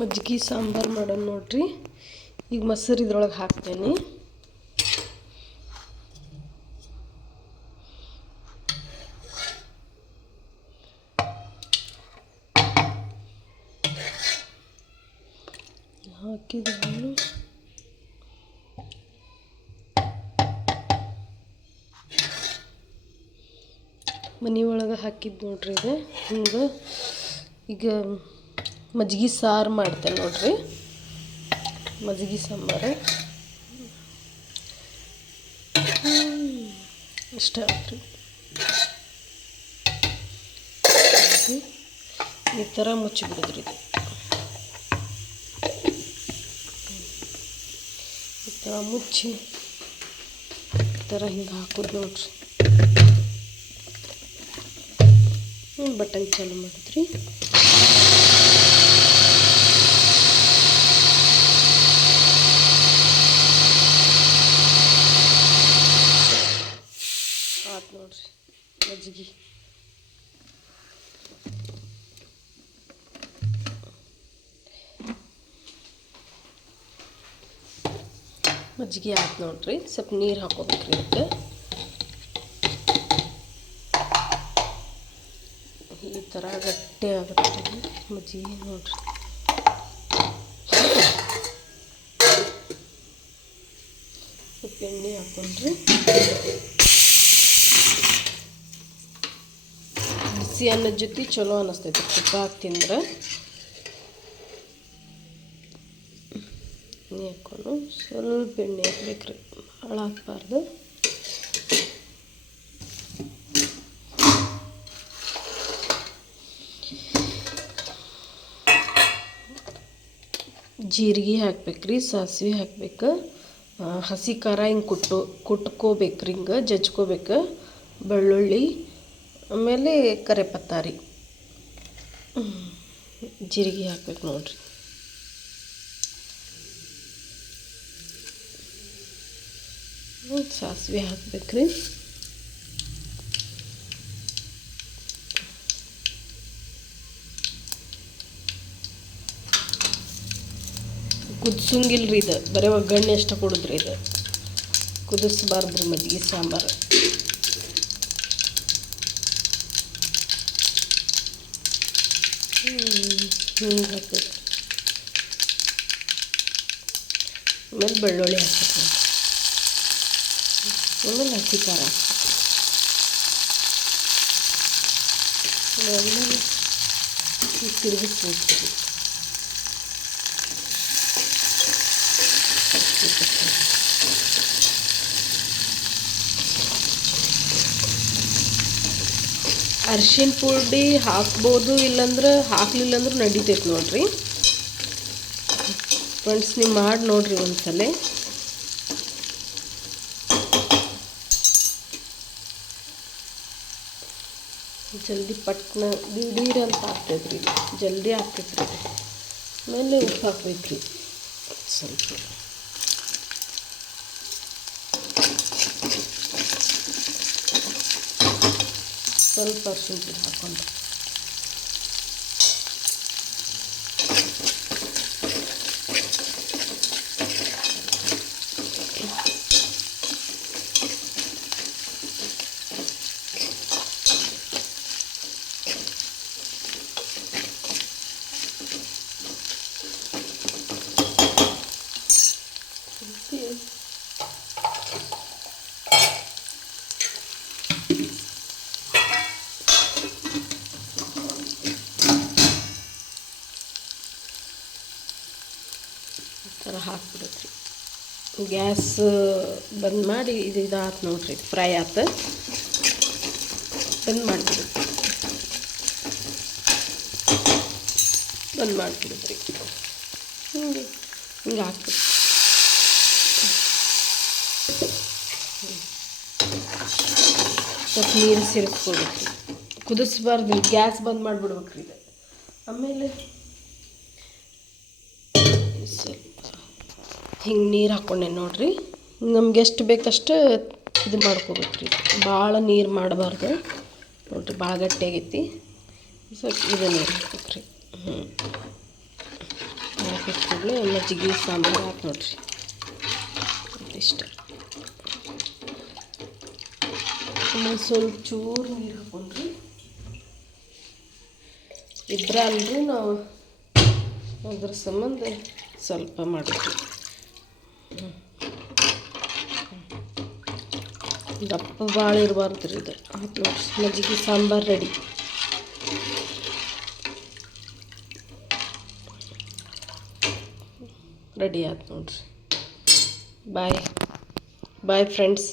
ಮಜ್ಜಿಗೆ ಸಾಂಬಾರು ಮಾಡೋಣ ನೋಡ್ರಿ. ಈಗ ಮೊಸರು ಇದ್ರೊಳಗೆ ಹಾಕ್ತೇನೆ. ಹಾಕಿದ್ರು ಮನೆ ಒಳಗೆ ಹಾಕಿದ್ದು ನೋಡ್ರಿ. ಇದು ಹಿಂಗೆ ಈಗ ಮಜ್ಜಿಗೆ ಸಾರು ಮಾಡ್ತೇನೆ ನೋಡ್ರಿ. ಮಜ್ಜಿಗೆ ಸಾಂಬಾರು ಇಷ್ಟ ಆಗ್ರಿ. ಈ ಥರ ಮುಚ್ಚಿಬಿಡಿದ್ರಿ. ಇದು ಈ ಥರ ಮುಚ್ಚಿ ಈ ಥರ ಹಿಂಗೆ ಹಾಕೋದು ನೋಡ್ರಿ. ಬಟನ್ ಚಾಲು ಮಾಡಿದ್ರಿ. ಆಯ್ತು ನೋಡ್ರಿ ಮಜ್ಜಿಗೆ. ಮಜ್ಜಿಗೆ ಆಯ್ತು ನೋಡ್ರಿ. ಸ್ವಲ್ಪ ನೀರು ಹಾಕೋಬೇಕ್ರಿ ಅದಕ್ಕೆ. ಈ ಥರ ಗಟ್ಟಿ ಆಗುತ್ತೆ ಮಜ್ಜಿಗೆ ನೋಡ್ರಿ. ಸ್ವಲ್ಪ ಎಣ್ಣೆ ಹಾಕೊಂಡ್ರಿ. ಬಿಸಿ ಅನ್ನದ ಜೊತೆ ಚಲೋ ಅನ್ನಿಸ್ತೈತೆ ತುಪ್ಪ ಹಾಕಿ ತಿಂದ್ರೆ. ಎಣ್ಣೆ ಹಾಕ್ಕೊಂಡು ಸ್ವಲ್ಪ ಎಣ್ಣೆ ಹಾಕ್ಬೇಕ್ರಿ, ಭಾಳ ಹಾಕ್ಬಾರ್ದು. ಜೀರಿಗೆ ಹಾಕ್ಬೇಕ್ರಿ, ಸಾಸಿವೆ ಹಾಕ್ಬೇಕು, ಹಸಿ ಖಾರ ಹಿಂಗೆ ಕುಟ್ಕೋಬೇಕ್ರಿ, ಹಿಂಗೆ ಜಜ್ಕೋಬೇಕು, ಬೆಳ್ಳುಳ್ಳಿ, ಆಮೇಲೆ ಕರಿಪತ್ತಾರಿ, ಜೀರಿಗೆ ಹಾಕ್ಬೇಕು ನೋಡ್ರಿ. ಸಾಸಿವೆ ಹಾಕ್ಬೇಕ್ರಿ. ಕುದಿಸಂಗಿಲ್ರಿ, ಇದು ಬರೀ ಒಗ್ಗರಣೆ ಅಷ್ಟು ಕೊಡುದ್ರಿ. ಇದು ಕುದಿಸ್ಬಾರ್ದ್ರಿ ಮಜ್ಜಿಗೆ ಸಾಂಬಾರು. ಹಿಂಗೆ ಹಾಕ್ಬೇಕು. ಆಮೇಲೆ ಬೆಳ್ಳುಳ್ಳಿ ಹಾಕ್ಬೇಕು, ಆಮೇಲೆ ಹಸಿ ಖಾರ ಹಾಕ್ಬೇಕು. ಆಮೇಲೆ ತಿರುಗಿಸ್ಬೇಕು. ಅರಿಶಿನ ಪುಡಿ ಹಾಕ್ಬೋದು, ಇಲ್ಲಾಂದ್ರೆ ಹಾಕ್ಲಿಲ್ಲ ಅಂದ್ರೂ ನಡಿತೈತೆ ನೋಡ್ರಿ. ಫ್ರೆಂಡ್ಸ್, ನೀವು ಮಾಡಿ ನೋಡ್ರಿ ಒಂದ್ಸಲ. ಜಲ್ದಿ ಪಟ್ನ ದಿಢೀರ್ ಅಂತ ಆಗ್ತೈತ್ರಿ, ಜಲ್ದಿ ಆಗ್ತೈತ್ರಿ. ಆಮೇಲೆ ಉಪ್ಪು ಹಾಕ್ಬೇಕ್ರಿ ಸ್ವಲ್ಪ. ಸ್ವಲ್ಪ ಅರಿಶಿನ ಪುಡಿ ಹಾಕ್ಕೊಂಡು ಥರ ಹಾಕ್ಬಿಡತ್ರಿ. ಗ್ಯಾಸ್ ಬಂದ್ ಮಾಡಿ ಇದಾಯ್ತು ನೋಡ್ರಿ, ಫ್ರೈ ಆಯ್ತು. ಬಂದ್ ಮಾಡಿಬಿಡುತ್ತೆ, ಬಂದ್ ಮಾಡಿಬಿಡುತ್ರಿ. ಹಿಂಗೆ ಹಿಂಗೆ ಹಾಕ್ಬಿಟ್ಟು ಸ್ವಲ್ಪ ನೀರು ಸೇರಿಸ್ಕೊಳ್ಬೇಕ್ರಿ. ಕುದಿಸ್ಬಾರ್ದು, ಗ್ಯಾಸ್ ಬಂದ್ ಮಾಡಿಬಿಡ್ಬೇಕ್ರಿ ಇದು. ಆಮೇಲೆ ಸ್ವಲ್ಪ ಹಿಂಗೆ ನೀರು ಹಾಕ್ಕೊಂಡೆ ನೋಡ್ರಿ. ನಮ್ಗೆ ಎಷ್ಟು ಬೇಕಷ್ಟು ಇದು ಮಾಡ್ಕೋಬೇಕ್ರಿ. ಭಾಳ ನೀರು ಮಾಡಬಾರ್ದು ನೋಡ್ರಿ, ಭಾಳ ಗಟ್ಟಿ ಆಗೈತಿ. ಸ್ವಲ್ಪ ಇದು ನೀರು ಹಾಕ್ಬೇಕ್ರಿ. ಕೂಡಲೇ ಮಜ್ಜಿಗೆ ಸಾಂಬಾರು ಆಯ್ತು ನೋಡ್ರಿ. ಇಷ್ಟ ಸ್ವಲ್ಪ ಚೂರು ನೀರು ಹಾಕೊಂಡ್ರಿ. ಇಬ್ಬರ ಅಲ್ರಿ ನಾವು, ಅದ್ರ ಸಂಬಂಧ ಸ್ವಲ್ಪ ಮಾಡಿದ್ವಿ. ದಪ್ಪ ಭಾಳ ಇರಬಾರ್ದು ರೀ ಇದು. ಆಯ್ತು ನೋಡ್ರಿ, ಮಜ್ಜಿಗೆ ಸಾಂಬಾರು ರೆಡಿ ಆಯ್ತು ನೋಡ್ರಿ. Bye friends.